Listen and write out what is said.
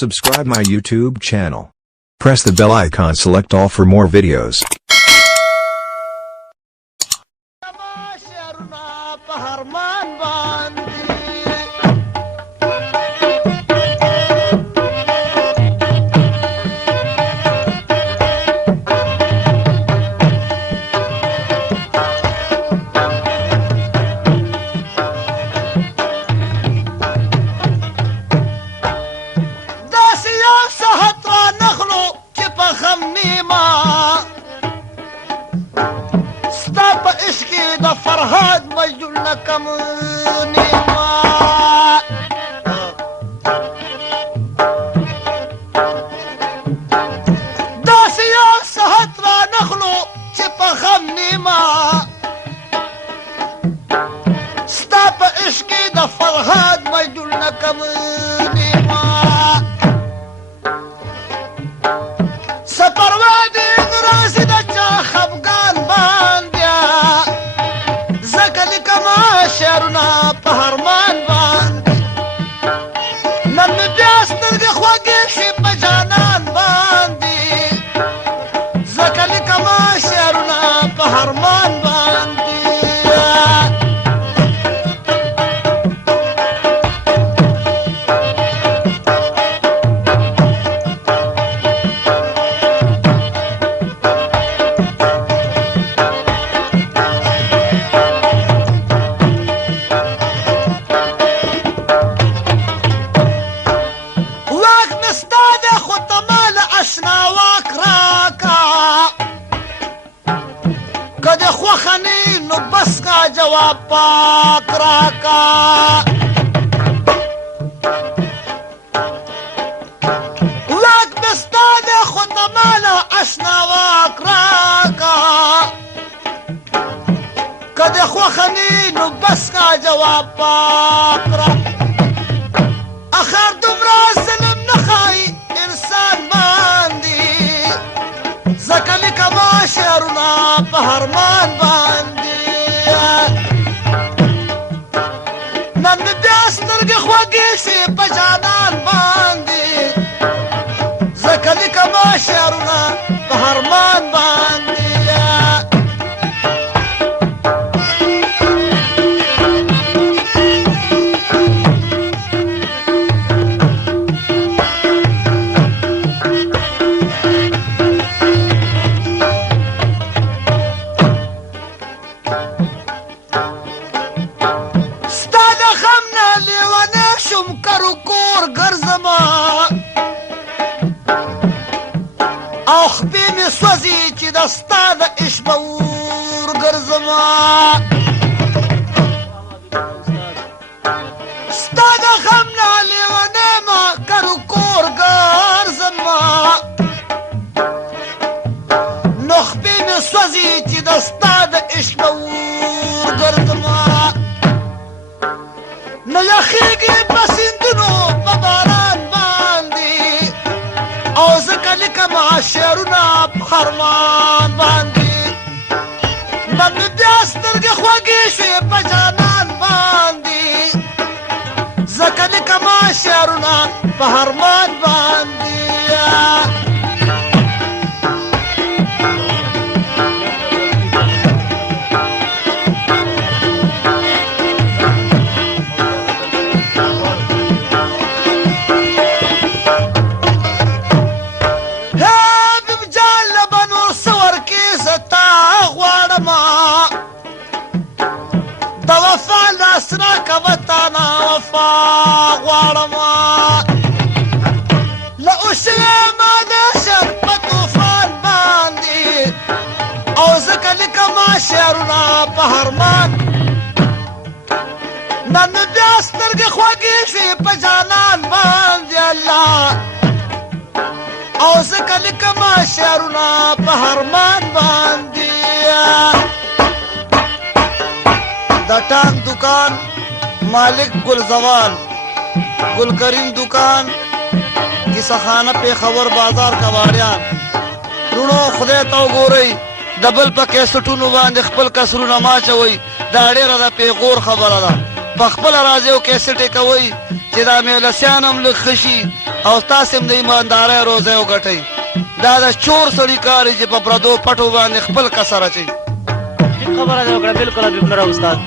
Subscribe my YouTube channel. Press the bell icon, select all for more videos. فرهاد مجدول لكم نعمة داسي يا سهت را نخلو چپا خم نعمة ستا پا عشقی دا فرهاد مجدول لكم نعمة سپروادی نرازی دا چا خفگان باندیا شعرنا پهرمان باندې نن بیا سترګې خوږې شي په جانان باندې ځکه لیکما شعرنا پهرمان باندې جواب پاک راکا لاک بستان خود مالا اشنا واک راکا کد خوخنی نو بس کا جواب پاک راکا اخر دمرا ظلم نخائی انسان باندی زکلی کما شعرنا پهرمان باندی نن بیا سترګې خوږې شي په جانان باندې ځکه لیکما شعرونه په هرمان باندې او خپې مې سوځي چې د ستا د عشق به اور ګرځما ستا د غم نه لیونی ما کرو کور ګرځما نو خپې مې سوځي چې د ستا د عشق به اور ګرځما نو یخېږي په سیندونو په باران باندې او ځکه لیکما شعرونه په خرمان باندې نن بیا سترګې خوږې شوې په جانان باندې ځکه لیکما شعرونه په هرمان باندې سنا کوتانا وفا غواړما له اوسما د شر په طوفان باندې او ځکه لیکما شعرونه په هرمان نن بیا سترګې خوږې شوې په جانان باندې الله او ځکه لیکما شعرونه په هرمان باندې د ټانک دکان مالک گل زوال گل کریم دکان کیسه خانه پیښور بازار کواړیان رونو خدای ته وګورئ د بل په کیسټونو باندې خپل کسرونه ماچوئ دا ډېره د پیغور خبره ده په خپله راځئ او کیسټ یې کوئ چې دا مېلسیان هم لږ ښه شي او تاسې هم د ایماندارۍ روزی وګټئ. دا د چور سړي کار دی چې په پردو پټو باندې خپل کسر اچوي. ټیک خبره دې وکړه، بالکل حبیب نره استاد.